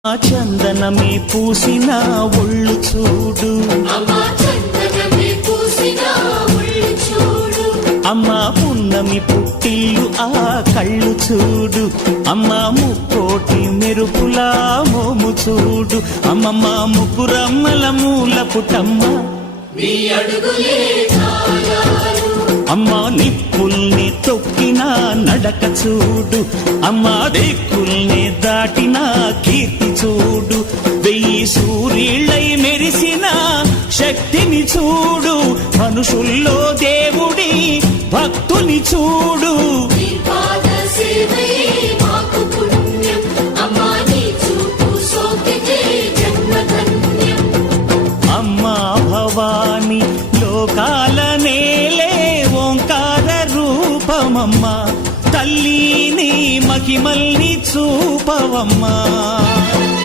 ఆ చందనమే పూసిన ఒళ్ళు చూడు, అమ్మా పున్నమి పుట్టిల్లు ఆ కళ్ళు చూడు, అమ్మా ముక్కోటి మెరుపులా మోము చూడు, అమ్మమ్మ ముగ్గురమ్మల మూల పుటమ్మ అమ్మా నిప్పుల్ని తొక్కిన నడక చూడు, అమ్మా దిక్కుల్ని దాటిన కీర్తి చూడు, వెయ్యి సూర్యుళ్ళై మెరిసిన శక్తిని చూడు, మనుషుల్లో దేవుడి భక్తుని చూడు. అమ్మా భవాని లోకాల నేలే ఓంకార రూపమమ్మా, తల్లిని మహిమల్ని చూపవమ్మా.